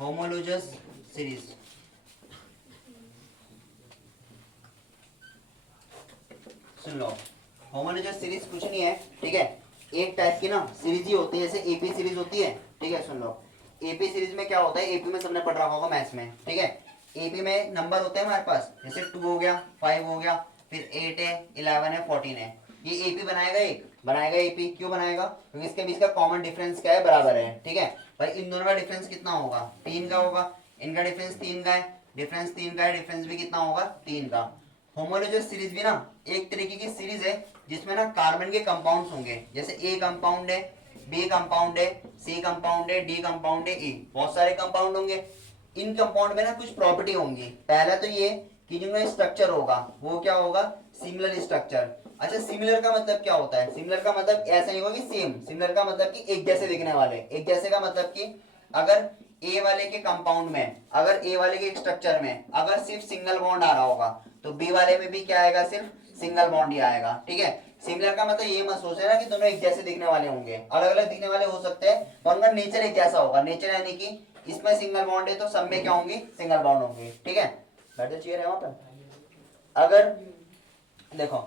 होमोलोजस series. सुन लो, homologous series कुछ नहीं है, ठीक है, एक टाइप की ना सीरीज ही होती है, जैसे एपी सीरीज होती है, ठीक है। सुन लो, एपी सीरीज में क्या होता है, एपी में सबने पढ़ रखा होगा मैथ्स में, ठीक है। एपी में नंबर होते हैं हमारे पास, जैसे 2 हो गया, 5 हो गया, फिर 8 है, 11 है, 14 है। ये एपी बनाएगा, एक बनाएगा एपी, क्यों बनाएगा, क्योंकि इसके बीच का कॉमन डिफरेंस क्या है, बराबर है, ठीक है। भाई इन दोनों का डिफरेंस कितना होगा, 3 का होगा, इनका डिफरेंस 3 का है, डिफरेंस 3 का है, डिफरेंस भी कितना होगा, 3 का। होमोलोजस सीरीज भी ना एक तरीके की सीरीज है जिसमें ना कार्बन के कंपाउंड्स होंगे, जैसे ए कंपाउंड है, बी कंपाउंड है, सी कंपाउंड है, डी कंपाउंड है, ई, बहुत सारे कंपाउंड होंगे। इन कंपाउंड में ना कुछ प्रॉपर्टी होंगी। पहला तो ये कि जिनका स्ट्रक्चर होगा वो क्या होगा, सिमिलर स्ट्रक्चर। अच्छा, सिमिलर का मतलब क्या होता है, सिमिलर का मतलब ऐसा नहीं होगा कि सेम, सिमिलर का मतलब कि एक जैसे दिखने वाले। एक जैसे का मतलब कि अगर ए वाले के कंपाउंड में, अगर ए वाले के स्ट्रक्चर में अगर सिर्फ सिंगल बॉन्ड आ रहा होगा तो बी वाले में भी क्या आएगा, सिर्फ सिंगल बॉन्ड ही आएगा, ठीक है। सिमिलर का मतलब ये मत सोचना कि दोनों एक जैसे दिखने वाले होंगे, अलग अलग दिखने वाले हो सकते हैं, पर उनका नेचर एक जैसा होगा। नेचर यानी कि इसमें सिंगल बॉन्ड है तो सब में क्या होंगे, सिंगल बॉन्ड होंगे, ठीक है। बैठ जाओ, चेयर है वहां पर। अगर देखो,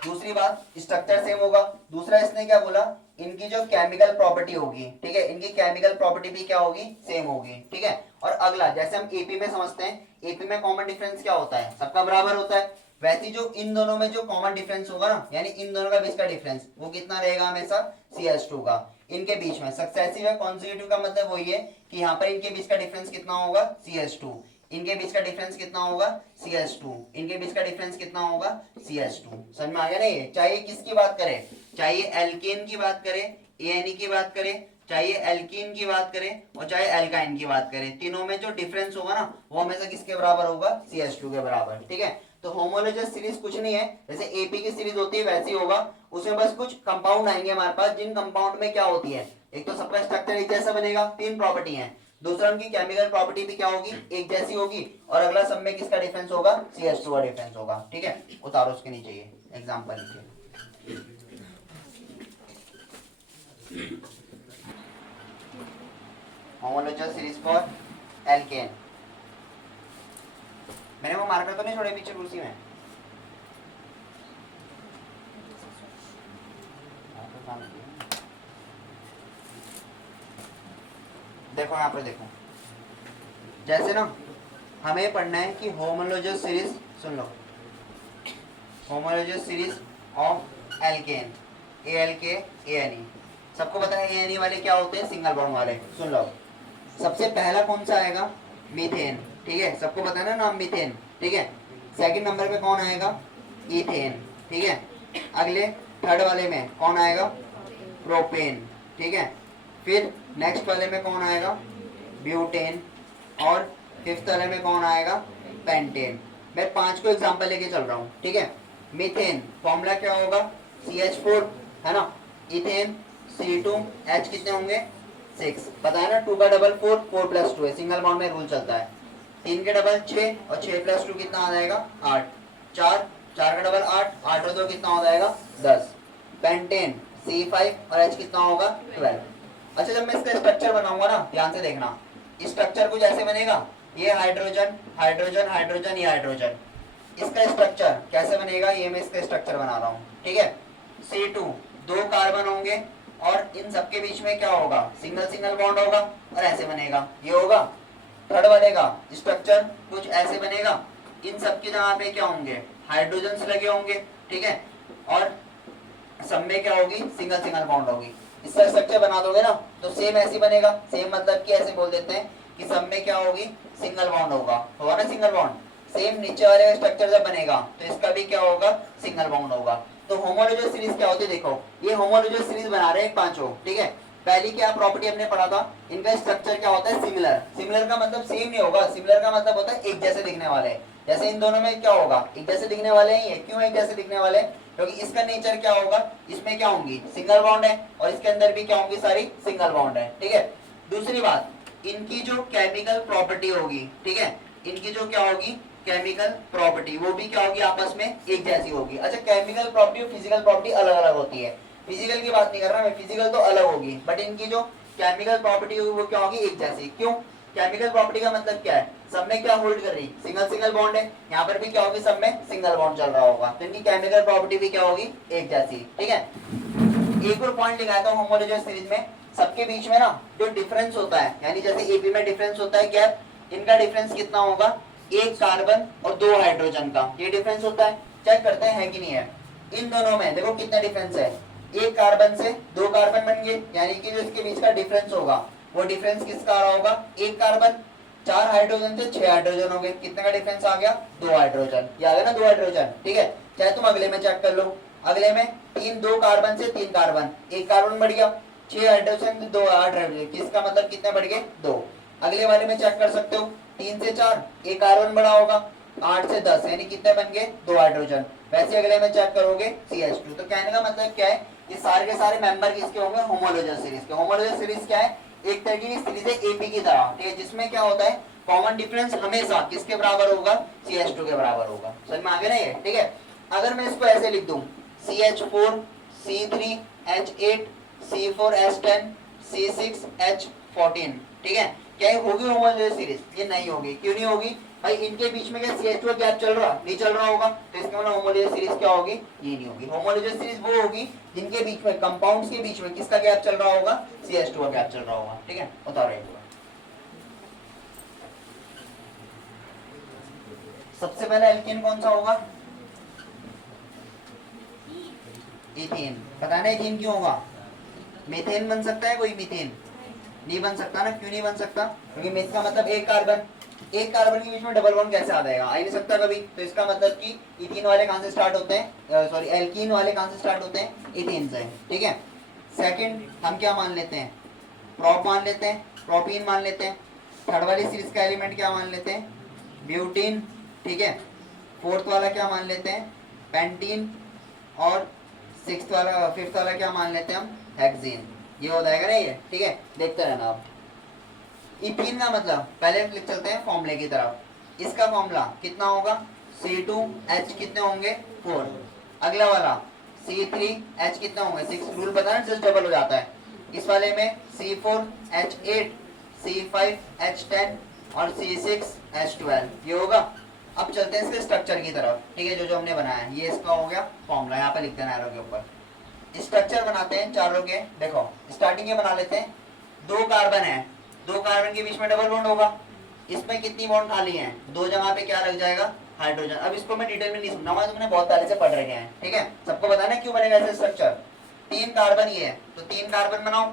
दूसरी बात, स्ट्रक्चर सेम होगा। दूसरा इसने क्या बोला, इनकी जो केमिकल प्रॉपर्टी होगी, ठीक है, इनकी केमिकल प्रॉपर्टी भी क्या होगी, सेम होगी, ठीक है। और अगला, जैसे हम एपी में समझते हैं, एपी में कॉमन डिफरेंस क्या होता है, सबका बराबर होता है। वैसे जो इन दोनों में जो कॉमन डिफरेंस होगा ना, यानी इन दोनों का बीच का डिफरेंस वो कितना रहेगा, हमेशा CH2 का। इनके बीच में सक्सेसिव या कॉन्जिक्यूटिव का मतलब वही है कि यहाँ पर इनके बीच का डिफरेंस कितना होगा, CH2। इनके बीच का डिफरेंस कितना होगा, CH2। इनके बीच का डिफरेंस कितना होगा, CH2। समझ में आ गया ना ये। चाहे किसकी बात करें, चाहे एल्केन की बात करें, एएनई की बात करें, चाहे एल्कीन की बात करें और चाहे एल्काइन की बात करें, तीनों में जो डिफरेंस होगा ना वो हमेशा किसके बराबर होगा, CH2 के बराबर, ठीक है। तो होमोलोजस सीरीज कुछ नहीं है, जैसे एपी की सीरीज होती है वैसी होगा। उसमें बस कुछ कंपाउंड आएंगे हमारे पास, जिन कंपाउंड में क्या होती है, एक तो सबका स्ट्रक्चर एक जैसा बनेगा, 3 प्रॉपर्टी है। दूसरा उनकी केमिकल प्रॉपर्टी भी क्या होगी, एक जैसी होगी। और अगला सब में किसका डिफरेंस होगा, CH2 का डिफरेंस होगा, ठीक है। उतारो उसके नीचे ये एग्जांपल लिखिए। होमोलोजस सीरीज फॉर एल्केन। मैंने वो मार्कर तो नहीं छोड़े पीछे कुर्सी में, देखो यहाँ पर देखो, जैसे ना हमें पढ़ना है कि होमोलोजस सीरीज, सुन लो, homologous series of alkane, ALK ANE। सबको पता है ANE वाले क्या होते हैं, सिंगल बॉन्ड वाले। सुन लो, सबसे पहला कौन सा आएगा, मीथेन, ठीक है, सबको पता है ना नाम मीथेन, ठीक है। सेकंड नंबर पे कौन आएगा, इथेन, ठीक है। अगले थर्ड वाले में कौन आएगा, प्रोपेन, ठीक है। फिर नेक्स्ट वाले में कौन आएगा, ब्यूटेन। और फिफ्थ वाले में कौन आएगा, पेंटेन। मैं 5 को एग्जांपल लेके चल रहा हूँ, ठीक है। मीथेन फॉर्मूला क्या होगा, CH4, है ना। इथेन C2H कितने होंगे, 6, पता है ना। 2 का डबल 4, 4 + 2 है, सिंगल बॉन्ड में रूल चलता है। 3 के डबल 6 और 6 + 2 कितना आ जाएगा, 8। 4 का डबल 8, 8 और 2 कितना हो जाएगा, 10। पेंटेन C5 और H कितना होगा, 12। अच्छा, जब मैं इसका स्ट्रक्चर बनाऊंगा ना, ध्यान से देखना, स्ट्रक्चर कुछ ऐसे बनेगा, ये हाइड्रोजन हाइड्रोजन हाइड्रोजन, ये हाइड्रोजन। इसका स्ट्रक्चर कैसे बनेगा, ये मैं इसका स्ट्रक्चर बना रहा हूँ, ठीक है। C2 2 कार्बन होंगे और इन सबके बीच में क्या होगा, सिंगल सिंगल बॉन्ड होगा और ऐसे बनेगा, ये होगा। थर्ड वाले का स्ट्रक्चर कुछ ऐसे बनेगा, इन सबके जगह पे क्या होंगे, हाइड्रोजन लगे होंगे, ठीक है। और सब में क्या होगी, सिंगल सिंगल बॉन्ड होगी। इसका स्ट्रक्चर बना दोगे ना तो सेम ऐसे बनेगा। सेम मतलब कि ऐसे बोल देते हैं कि सब में क्या होगी, सिंगल बॉन्ड होगा ना, सिंगल बॉन्ड। सेम नीचे वाले का स्ट्रक्चर जब बनेगा तो इसका भी क्या होगा, सिंगल बॉन्ड होगा। तो होमोलोजस सीरीज क्या होती है, देखो ये होमोलोजस सीरीज बना रहे हैं पांचों, ठीक है। पहली क्या प्रॉपर्टी हमने पढ़ा था, इनका स्ट्रक्चर क्या होता है, सिमिलर। सिमिलर का मतलब सेम नहीं होगा, सिमिलर का मतलब होता है एक जैसे दिखने वाले। जैसे इन दोनों में क्या होगा, एक जैसे दिखने वाले ही है। क्यों एक जैसे दिखने वाले, क्योंकि इसका नेचर क्या होगा, इसमें क्या होंगी, सिंगल बॉन्ड है और इसके अंदर भी क्या होंगी, सारी सिंगल बॉन्ड है, ठीक है। दूसरी बात, इनकी जो केमिकल प्रॉपर्टी होगी, ठीक है, इनकी जो क्या होगी केमिकल प्रॉपर्टी, वो भी क्या होगी, आपस में एक जैसी होगी। अच्छा, केमिकल प्रॉपर्टी और फिजिकल प्रॉपर्टी अलग अलग होती है। फिजिकल की बात नहीं कर रहा मैं, फिजिकल तो अलग होगी, बट इनकी जो केमिकल प्रॉपर्टी होगी वो क्या होगी, एक जैसी। क्यों, केमिकल प्रॉपर्टी का मतलब क्या है, सब में क्या होल्ड कर रही, सिंगल सिंगल बॉन्ड है, यहाँ पर भी क्या होगी, सब में सिंगल बॉन्ड चल रहा होगा, तो इनकी केमिकल प्रॉपर्टी भी क्या होगी, एक जैसी। ठीक है, एक और पॉइंट लिखाया था होमोलोजस सीरीज में, सबके बीच में ना जो डिफरेंस होता है, यानी जैसे एपी में डिफरेंस होता है गैप, इनका डिफरेंस कितना होगा, एक कार्बन और दो हाइड्रोजन का ये डिफरेंस होता है। चेक करते हैं है कि नहीं है। इन दोनों में देखो कितना डिफरेंस है, एक कार्बन से दो कार्बन बन गए, यानी कि जो इसके बीच का डिफरेंस होगा वो डिफरेंस किसका आ रहा होगा, एक कार्बन, चार हाइड्रोजन से छह हाइड्रोजन हो गए, कितने का डिफरेंस आ गया, दो हाइड्रोजन, ये आ गया ना दो हाइड्रोजन। ठीक है, चाहे तुम अगले में चेक कर लो, अगले में तीन, दो कार्बन से तीन कार्बन, एक कार्बन बढ़ गया, छह हाइड्रोजन दो आठ हाइड्रोजन, किसका मतलब कितने बढ़ गए, दो। अगले वाले में चेक कर सकते हो, तीन से चार, एक कार्बन बढ़ा होगा, आठ से दस, यानी कितने बन गए, दो हाइड्रोजन। वैसे अगले में चेक करोगे CH2। तो कहने का मतलब क्या है, ये सारे के सारे मेंबर किसके होंगे, होमोलोजस सीरीज के। होमोलोजस सीरीज क्या है, एक तरह की सीरीज है एपी की तरह, ठीक है, जिसमें क्या होता है, कॉमन डिफरेंस हमेशा किसके बराबर होगा, CH2 के बराबर होगा। समझ में आ गया ना ये। ठीक है, अगर मैं इसको ऐसे लिख दूं, CH4 C3H8 C4H10 C6H14, ठीक है, क्या ये होगी होमोलोजस सीरीज, ये नहीं होगी। क्यों नहीं होगी भाई, इनके बीच में क्या CH2 का गैप चल रहा, नहीं चल रहा होगा, तो इसका मतलब होमोलोजस सीरीज क्या होगी, ये नहीं होगी। होमोलोजस सीरीज वो होगी जिनके बीच में, कंपाउंड्स के बीच में किसका गैप चल रहा होगा, CH2 का गैप चल रहा होगा। ठीक है, बताओ रहे सबसे पहला एल्कीन कौन सा होगा, इथेन। पता नहीं इथेन क्यों होगा, मीथेन बन सकता है कोई, मीथेन नहीं बन सकता ना। क्यों नहीं बन सकता, क्योंकि मीथ का मतलब एक कार्बन, एक कार्बन के बीच में डबल बॉन्ड कैसे आ जाएगा, आ ही नहीं सकता कभी। तो इसका मतलब कि इथीन वाले कहां से स्टार्ट होते हैं, सॉरी एल्कीन वाले कहां से स्टार्ट होते हैं, इथीन से। ठीक है, सेकंड हम क्या मान लेते हैं, प्रोप मान लेते हैं, प्रोपीन मान लेते हैं। थर्ड वाली सीरीज का एलिमेंट क्या मान लेते हैं, ब्यूटीन। ठीक है, फोर्थ वाला क्या मान लेते हैं, पेंटीन। और सिक्स्थ वाला, फिफ्थ वाला क्या मान लेते हैं हम, हेक्सेन। ये हो जाएगा ना ये। ठीक है, देखते रहना आप। इथीन का मतलब पहले लिख चलते हैं फॉर्मूले की तरफ। इसका फॉर्मूला कितना होगा, C2H कितने होंगे, 4। अगला वाला C3H कितने होंगे, 6। रूल पता है, जस्ट डबल हो जाता है। इस वाले में C4H8 C5H10 और C6H12 ये होगा। अब चलते हैं इसके स्ट्रक्चर की तरफ। ठीक है, जो जो हमने बनाया है, ये इसका हो गया फॉर्मूला, यहाँ पे लिख देना एरो के ऊपर। स्ट्रक्चर बनाते हैं चारों के। देखो स्टार्टिंग में बना लेते हैं, दो कार्बन है, दो कार्बन के बीच में डबल बॉन्ड होगा, इसमें कितनी बॉन्ड खाली हैं, दो जगह पे क्या लग जाएगा, हाइड्रोजन। अब इसको मैं डिटेल में नहीं समझाऊंगा, तुमने बहुत पहले से पढ़ रखे हैं। ठीक है, सबको पता है ना क्यों बनेगा ऐसे स्ट्रक्चर। तीन कार्बन ये है, तो तीन कार्बन बनाओ,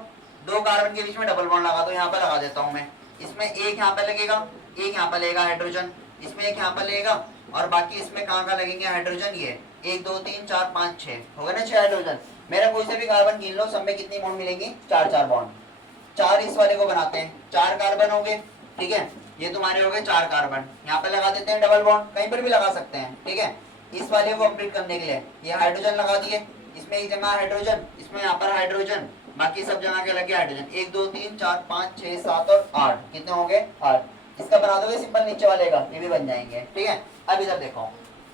दो कार्बन के बीच में डबल बॉन्ड लगा दो। यहाँ पे लगा देता हूँ मैं, इसमें एक यहाँ पे लगेगा, एक यहाँ पे लगेगा हाइड्रोजन, इसमें एक यहाँ पे लगेगा, और बाकी इसमें कहाँ का लगेंगे हाइड्रोजन, ये 1 2 3 4 5 6 होगा ना, 6 हाइड्रोजन। मेरा कोई से भी कार्बन गिन लो, सब में कितनी बॉन्ड मिलेंगी, 4 4 बॉन्ड। चार इस वाले को बनाते हैं, 4 कार्बन हो गए। ठीक है, ये तुम्हारे हो गए 4 कार्बन, यहाँ पे लगा देते हैं डबल बॉन्ड, कहीं पर भी लगा सकते हैं। ठीक है, इस वाले को कंप्लीट करने के लिए ये हाइड्रोजन लगा दिए, इसमें एक जगह हाइड्रोजन, इसमें यहाँ पर हाइड्रोजन, बाकी सब जगह के लगे हाइड्रोजन। 1 2 3 4 5 6 7 और 8, कितने हो गए, 8। इसका बना दोगे सिंपल नीचे वाले का, ये भी बन जाएंगे। ठीक है, अब इधर देखो,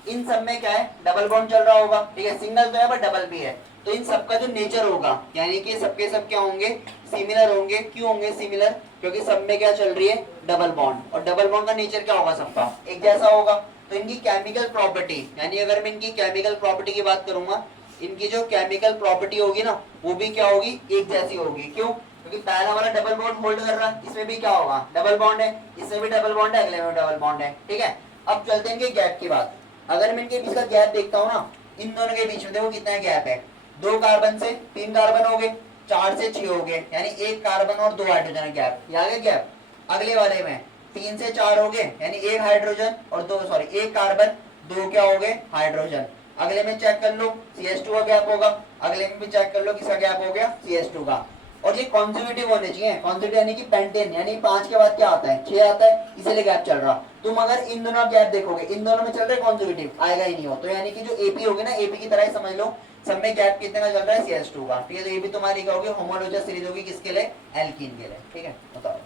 इन सब में क्या है, डबल बॉन्ड चल रहा होगा। ठीक है, सिंगल तो है पर डबल भी है, तो इन सबका जो नेचर होगा, यानी कि सबके सब क्या होंगे, सिमिलर होंगे। क्यों होंगे सिमिलर, क्योंकि सब में क्या चल रही है, डबल बॉन्ड। और डबल बॉन्ड का नेचर क्या होगा, सबका एक जैसा होगा। तो इनकी केमिकल प्रॉपर्टी, यानी अगर मैं इनकी केमिकल प्रॉपर्टी की बात करूंगा, इनकी जो केमिकल प्रॉपर्टी होगी ना, वो भी क्या होगी, एक जैसी होगी। क्यों, क्योंकि पहला वाला डबल बॉन्ड होल्ड कर रहा है, इसमें भी क्या होगा, डबल बॉन्ड है, इसमें भी डबल बॉन्ड है, अगले में डबल बॉन्ड है। ठीक है, अब चलते हैं इनके गैप की बात। अगर मैं इनके बीच का गैप देखता हूँ ना, इन दोनों के बीच में देखो कितना गैप है, दो कार्बन से तीन कार्बन हो गए, 4 से 6 हो गए, यानी एक कार्बन और दो हाइड्रोजन गैप, ये आ गया गैप। अगले वाले में 3 से 4 हो गए, यानी एक हाइड्रोजन और दो, सॉरी एक कार्बन, दो क्या हो गए, हाइड्रोजन। अगले में चेक कर लो, CH2 का गैप होगा, अगले में भी चेक कर लो किसका गैप हो गया, CH2 का। और ये कॉन्जिक्यूटिव होने चाहिए, कॉन्जिक्यूटिव यानी कि पेंटेन, यानी 5 के बाद क्या आता है, 6 आता है, इसीलिए गैप चल रहा। तुम अगर इन दोनों गैप देखोगे, इन दोनों में चल रहे कॉन्जिक्यूटिव, आएगा ही नहीं हो, तो यानी कि जो एपी होगी ना, एपी की तरह ही समझ लो, सब में गैप कितने का चल रहा है, CH2 का। ठीक है, तो ये भी तुम्हारी क्या होगी, होमोलोजस सीरीज होगी, किसके लिए, एल्कीन के लिए। ठीक है, बताओ।